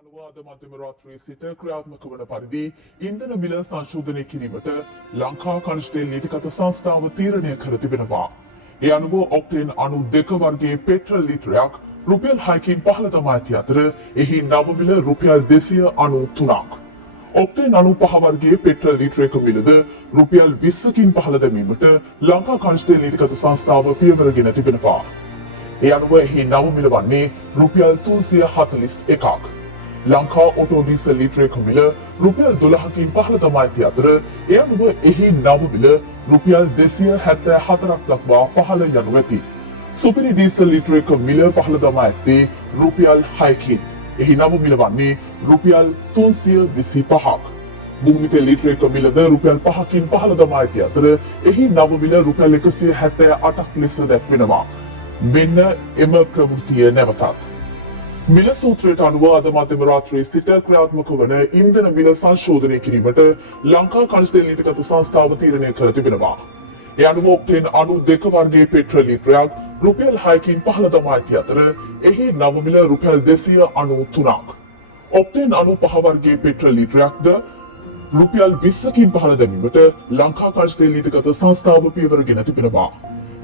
අනුවාද මධ්‍යම රාත්‍රියේ සිට ක්‍රියාත්මක වන පරිදි ඉන්ධන මිල සංශෝධනය කිරීමට ලංකා කනිෂ්ඨ නීතිගත සංස්ථාව තීරණය කර තිබෙනවා. ඒ අනුව ඔක්ටේන් 92 වර්ගයේ පෙට්‍රල් ලීටරයක් රුපියල් 6කින් පහළ දමා ඇති අතර එහි නව මිල රුපියල් 293ක්. ඔක්ටේන් 95 වර්ගයේ පෙට්‍රල් ලීටරයක මිලද රුපියල් 20කින් පහළ දැමීමට ලංකා කනිෂ්ඨ නීතිගත සංස්ථාව පියවරගෙන තිබෙනවා. ඒ අනුව එහි නව මිල වන්නේ රුපියල් 341ක්. ලංකා ඔටෝ ඩීසල් ලීටරයක මිල රුපියල් 12කින් පහළ දමා ඇති අතර ඒ අනුව එහි නව මිල රුපියල් 274ක් දක්වා පහළ යනු ඇති. සුපිරි ඩීසල් ලීටරයක මිල පහළ දමා ඇත්තේ රුපියල් 6කින්. එහි නව මිල වන්නේ රුපියල් 325ක්. භූමි තෙල් ලීටරයක මිලද රුපියල් 5කින් පහළ දමා ඇති අතර එහි නව මිල රුපියල් 178ක් ලෙස දැක්වෙනවා. මෙන්න එම ප්‍රවෘත්තිය නැවතත්. මිල සූත්‍රයට අනුව අද මධ්‍යම රාත්‍රියේ සිට ක්‍රියාත්මක වන ඉන්ධන මිල සංශෝධනය කිරීමට ලංකා කනිෂ්ඨ නීතිගත සංස්ථාව තීරණය කර තිබෙනවා. ඒ අනුව ඔක්ටේන් 92 වර්ගයේ පෙට්‍රල් ලීටරයක් රුපියල් 6කින් පහළ දමා ඇති අතර එහි නව මිල රුපියල් 293ක්. ඔක්ටේන් 95 වර්ගයේ පෙට්‍රල් ලීටරයක්ද රුපියල් 20කින් පහළ දැමීමට ලංකා කනිෂ්ඨ නීතිගත සංස්ථාව පියවරගෙන තිබෙනවා.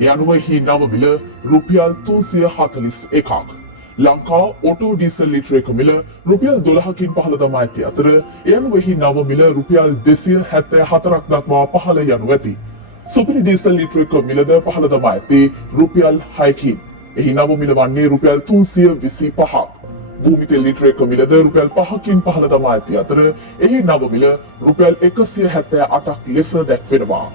ඒ අනුව එහි නව මිල රුපියල් 341ක්. ලංකා ඔටෝ ඩීසල් ලීටරයක මිල රුපියල් 12කින් පහළ දමා ඇති අතර ඒ අනුව එහි නව මිල රුපියල් 274ක් දක්වා පහළ යනු ඇති. සුපිරි ඩීසල් ලීටරයක මිලද පහළ දමා ඇත්තේ රුපියල් 6කින්. එහි නව මිල වන්නේ රුපියල් 325ක්. භූමි තෙල් ලීටරයක මිලද රුපියල් 5කින් පහළ දමා ඇති අතර එහි නව මිල රුපියල් 178ක් ලෙස දැක්වෙනවා.